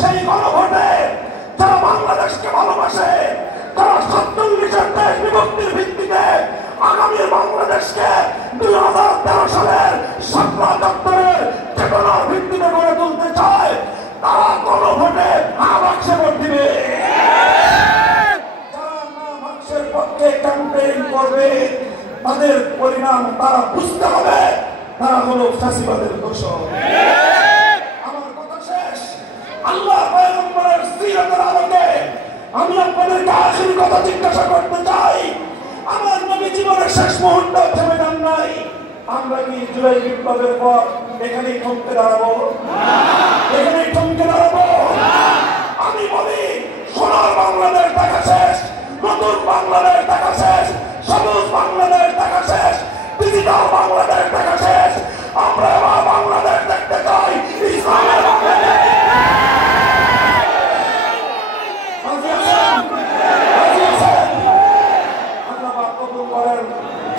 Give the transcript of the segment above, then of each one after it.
সেই গণভোটে যারা বাংলাদেশকে ভালোবাসে, তারা 47-এর দেশ বিভক্তির ভিত্তিতে আগামী বাংলাদেশকে 2013 সালের 17 দপ্তরের চেতনার ভিত্তিতে গড়ে তুলতে চায়, তারা গণভোটে বাক্সে ভোট দিবে। যারা না বাক্সের পক্ষে ক্যাম্পেইন করবে, তাদের পরিণাম তারা বুঝতে হবে, তারা হলো ফ্যাসিবাদের দোষর। আমার কথা শেষ। আল্লাহ পয়গম্বরের সিরাতের আলোকে আমি আপনাদেরকে আখেরি কথা জিজ্ঞাসা করতে চাই। আমার নবী জীবনের শেষ মুহূর্ত থেমে যান নাই। আমরা কি জুলাই বিপ্লবের পর এখানেই থমকে দাঁড়াবো? এখানেই থমকে দাঁড়াবো? আমি বলি, সোনার বাংলাদেশ দেখা শেষ, নতুন বাংলাদেশ দেখা শেষ, সবুজ বাংলাদেশ দেখা শেষ, ডিজিটাল বাংলাদেশ দেখা শেষ। আমরা এবার বাংলাদেশ দেখতে চাই, ইসলামের বাংলাদেশ।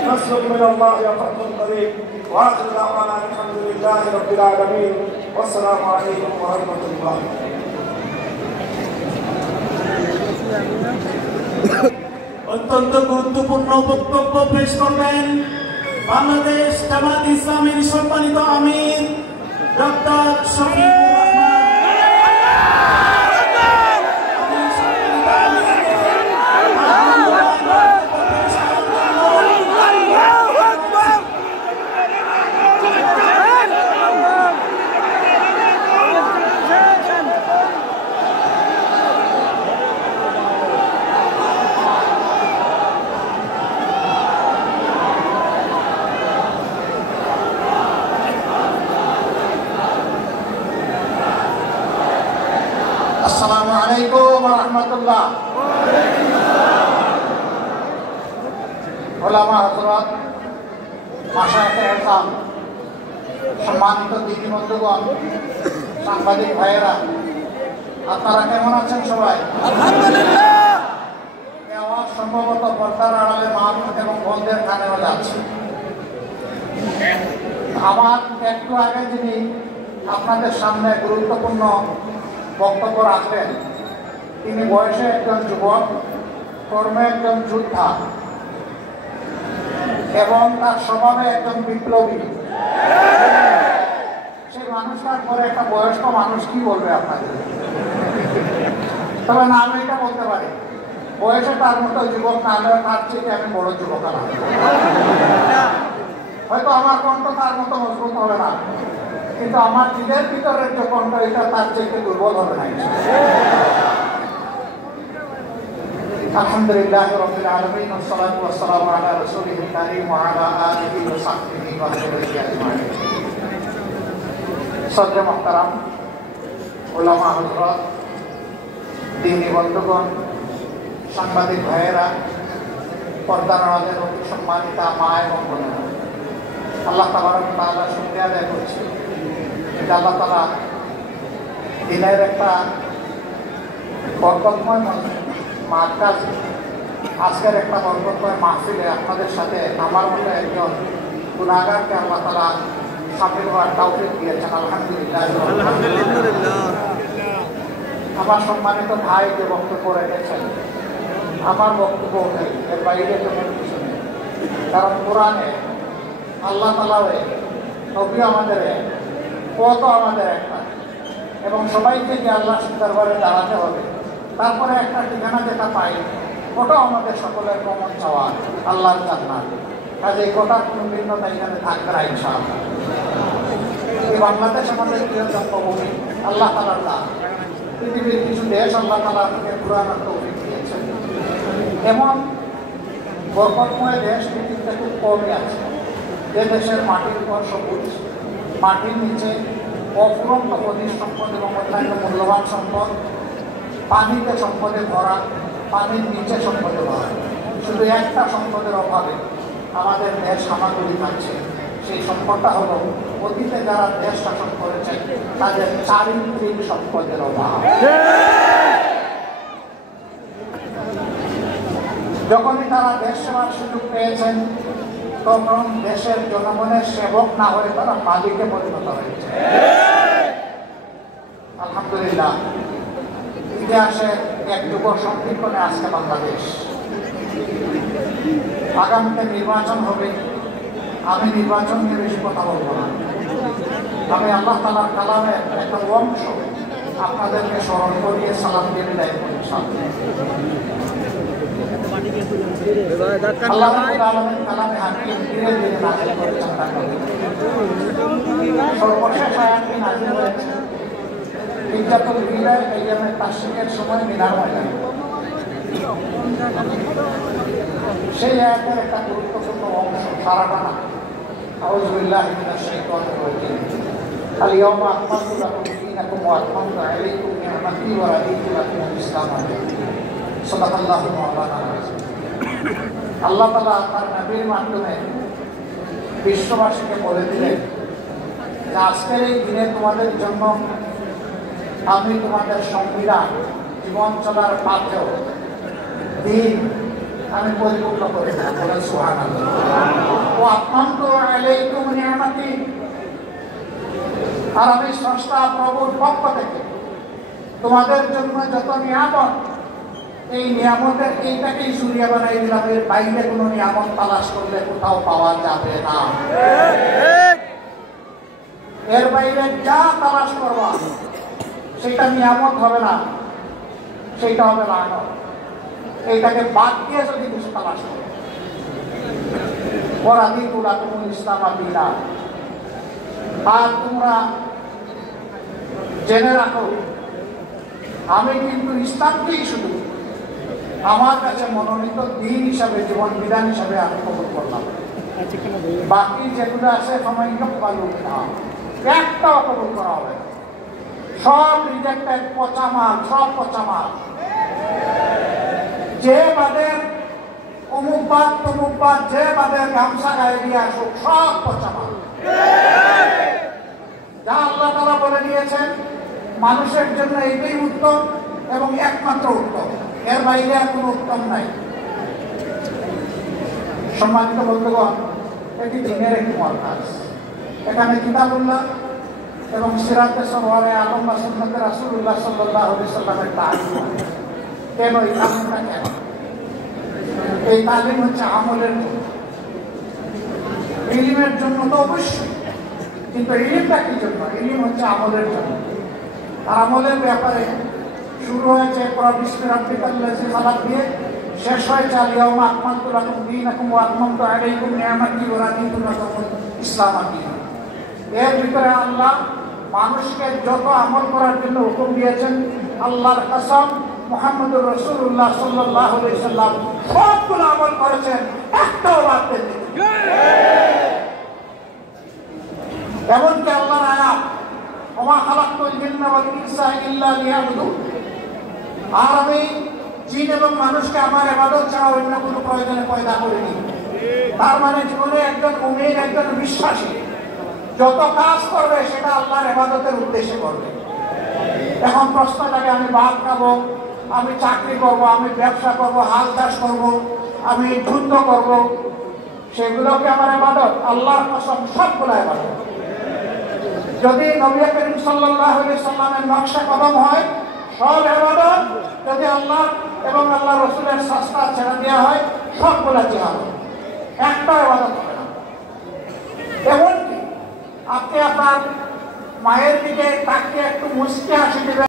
نصر من الله وفتح قريب واخر دعوانا الحمد لله رب العالمين والسلام عليكم ورحمه الله। অত্যন্ত গুরুত্বপূর্ণ বক্তব্য পেশ করবেন বাংলাদেশ জামাত ইসলামীর সম্মানিত আমির ডক্টর শফিকুর রহমান। আসসালামু আলাইকুম ওয়া রাহমাতুল্লাহ। ওলামা হযরত, মাশায়েখে ইসলাম, সম্মানিত দিনী বন্ধুগণ, সাংবাদিক ভাইয়েরা, আপনারা কেমন আছেন সবাই? আলহামদুলিল্লাহ। এই আওয়াজ সম্ভবত পর্দার আড়ালে মা এবং বোনদের কানেও যাচ্ছে। আমার একটু আগে যিনি আপনাদের সামনে গুরুত্বপূর্ণ বক্তব্য রাখবেন, তিনি বয়সে একজন যুবক, কর্মে একজন যোদ্ধা এবং তার স্বভাবে একজন বিপ্লবী। সেই মানুষটার পরে একটা বয়স্ক মানুষ কি বলবে আপনাদের? তবে না, আমি এটা বলতে পারি, বয়সে তার মতো যুবক না হলে তার থেকে আমি বড় যুবক না। হয়তো আমার কণ্ঠ তার মতো মজবুত হবে না, কিন্তু আমার নিজের ভিতরের যে কণ্ঠ, এটা তার চেয়ে দুর্বল হবে না। আলহামদুলিল্লাহ রাব্বিল আলামিন ওয়াসসালাতু ওয়াসসালামু আলা রাসূলিল কারীম ওয়া আলা আলিহি ওয়া সাহবিহি ওয়া সাল্লাম আজমাইন। সদরে মুহতারাম, উলামা হযরত, দিনী বন্ধুগণ, সাংবাদিক ভাইয়েরা, পর্দার আড়ালের অতি সম্মানিতা মা এবং বোনেরা, আল্লাহ তাবারক ওয়া তাআলা শুকরিয়া আদায় করছি যে আল্লাহ তাআলা দিনের একটা বরকতময় মার্কাজ, আজকের একটা বরকতময় মাহফিলে আপনাদের সাথে আমার মতো একজন গুনাহগারকে আল্লাহ তাআলা শামিল হওয়ার তৌফিক দিয়েছেন। আলহামদুলিল্লাহ। আমার সম্মানিত ভাই যে বক্তব্য রেখেছেন, আমার বক্তব্য নেই, এর বাইরে তেমন কিছু নেই। কারণ কোরআনে আল্লাহ তাআলা নবী আমাদের, পথ আমাদের একটা, এবং সবাইকে যে আল্লাহ দরবারে দাঁড়াতে হবে, তারপরে একটা ঠিকানা যেটা পাই, ওটাও আমাদের সকলের কমন চাওয়া, আল্লাহর জান্নাত। কাজে এই কথার কোনো ভিন্নতা এখানে থাকবে না ইনশাআল্লাহ। এই বাংলাদেশ আমাদের প্রিয় জন্মভূমি, আল্লাহ তাআলার দান। পৃথিবীর কিছু দেশ আল্লাহ তাআলা আমাকে কুরআন তৌফিক দিয়েছেন, এমন বরকতময় দেশ পৃথিবীতে খুব কমই আছে, যে দেশের মাটির উপর সবুজ, মাটির নিচে অফুরন্ত খনিজ সম্পদ এবং অন্যান্য মূল্যবান সম্পদ, পানিতে সম্পদে ভরা, পানির নিচে সম্পদে ভরা। শুধু একটা সম্পদের অভাবে আমাদের দেশ হামাগুড়ি খাচ্ছে। সেই সম্পদটা হলো অতীতে যারা দেশ শাসন করেছেন তাদের চারিত্রিক সম্পদের অভাব। যখনই তারা দেশ সেবার সুযোগ পেয়েছেন, তখন দেশের জনগণের সেবক না হয়ে তারা মালিকে পরিণত হয়েছে। আলহামদুলিল্লাহ ইতিহাসের এক যুগ সন্ধিক্ষণে আজকে বাংলাদেশ। আগামীতে নির্বাচন হবে। আমি নির্বাচন নিয়ে বেশি কথা বলবো না। আমি আল্লাহ তাআলার কালামের একটা অংশ আপনাদেরকে স্মরণ করিয়ে সালাম দিয়ে বিদায় করি। আল্লাহ রাব্বুল আলামিন কালামে হাকিম ধীরে ধীরে নাযিল করেছেন। সর্বশেষ আয়াতটি নাযিল হয়েছে হিজ্জাতুল বিদায় আইয়ামে তাশরিকের সময় মিনার ময়দানে। সেই আয়াতের একটা গুরুত্বপূর্ণ অংশ সারাটা না। আউযু বিল্লাহি মিনাশ শাইতানির রাজিম। আল-ইয়াওমা আকমালতু লাকুম দীনাকুম ওয়া আতমামতু আলাইকুম নি'মাতি ওয়া রাদিতু লাকুমুল ইসলাম দীনান। সাদাকাল্লাহু মাওলানা। আল্লাহ তাআলা তার নবীর মাধ্যমে বিশ্ববাসীকে বলে দিলেন যে আজকের এই দিনে তোমাদের জন্য আমি তোমাদের সংবিধান জীবন চলার পাথেও দিন আমি পরিপূর্ণ করে দেব। বলেন সুবহানাল্লাহ। ওয়া আতমামতু আলাইকুম নি'মাতি, আর আমি স্রষ্টা প্রভুর পক্ষ থেকে তোমাদের জন্য যত নিয়ামত, এই নিয়ামতের এইটাকেই সুরিয়া বানাই দিলাম। এর বাইরে কোনো নিয়ামত তালাশ করলে কোথাও পাওয়া যাবে না। এর বাইরে যা তালাশ করবা সেটা নিয়ামত হবে না, সেটা হবে লানত। এইটাকে বাদ দিয়ে যদি কিছু তালাশ করো। ওয়া রাদিতু লাকুমুল ইসলাম দীনান, আর তোমরা জেনে রাখো আমি কিন্তু ইসলামকেই শুধু আমার কাছে মনোনীত দিন হিসাবে, জীবন বিধান হিসাবে আমি কবুল করলাম। বাকি যেগুলো আছে একটাও কবুল করা হবে, সব রিজেক্টেড, পচা মাল, সব পচা মাল। যে বাদের অমুক বাদ, যে বাদের গামছা গায়ে দিয়ে আসুক, সব পচা মাল। যা আল্লাহ তাআলা বলে দিয়েছেন মানুষের জন্য এইটাই উত্তম এবং একমাত্র উত্তম, এর বাইরে আর কোনো উত্তম নাই। সম্মানিত বন্ধুগণ, এটি দিনের একটি মরকাজ। এখানে কিতাবুল্লাহ এবং সিরাতে সরওয়ারে আলম বা সুন্নাতে রাসূলুল্লাহ সাল্লাল্লাহু আলাইহি সাল্লামের তালিম। কেন এই তালিমটা? কেন এই তালিম? হচ্ছে আমলের জন্য। ইলমের জন্য তো অবশ্যই, কিন্তু ইলমটা কি জন্য? ইলম হচ্ছে আমলের জন্য। আর আমলের ব্যাপারে শুরু হয়েছে বিসমি রাব্বিকাল্লাযী খালাক দিয়ে, শেষ হয়েছে আল-ইয়াওমা আকমালতু লাকুম দীনাকুম ওয়া আতমামতু আলাইকুম নি'মাতি ওয়া রাদিতু লাকুমুল ইসলাম দীনান। এর ভিতরে আল্লাহ মানুষকে যত আমল করার জন্য হুকুম দিয়েছেন, আল্লাহর কসম মুহাম্মদুর রাসূলুল্লাহ সাল্লাল্লাহু আলাইহি সাল্লাম সবগুলো আমল করেছেন, একটাও বাদ দেননি। এমনকি আল্লাহর আয়াত ওমা খালাকতুল জিন্না ওয়াল ইনসা ইল্লা লিয়াবুদুন, আর আমি জিন এবং মানুষকে আমার ইবাদত ছাড়া অন্য কোনো প্রয়োজনে পয়দা করিনি। তার মানে জীবনে একজন মুমিন, একজন বিশ্বাসী যত কাজ করবে সেটা আল্লাহর ইবাদতের উদ্দেশ্যে করবে। এখন প্রশ্ন থাকে আমি ভাত খাবো, আমি চাকরি করব, আমি ব্যবসা করব, হাল চাষ করব, আমি যুদ্ধ করব, সেগুলো কি আমার ইবাদত? আল্লাহর কসম সবগুলো ইবাদত। যদি নবী করিম সাল্লাল্লাহু আলাইহি সাল্লামের নকশা কদম হয় সব ইবাদত, যদি আল্লাহ এবং আল্লাহ রাসূলের শাস্তা ছেড়ে দেওয়া হয় সবগুলো জিহাদ, একটা ইবাদত হবে না। এমনকি আপনি আপনার মায়ের দিকে তাকিয়ে একটু মুচকি হাসি দিবেন।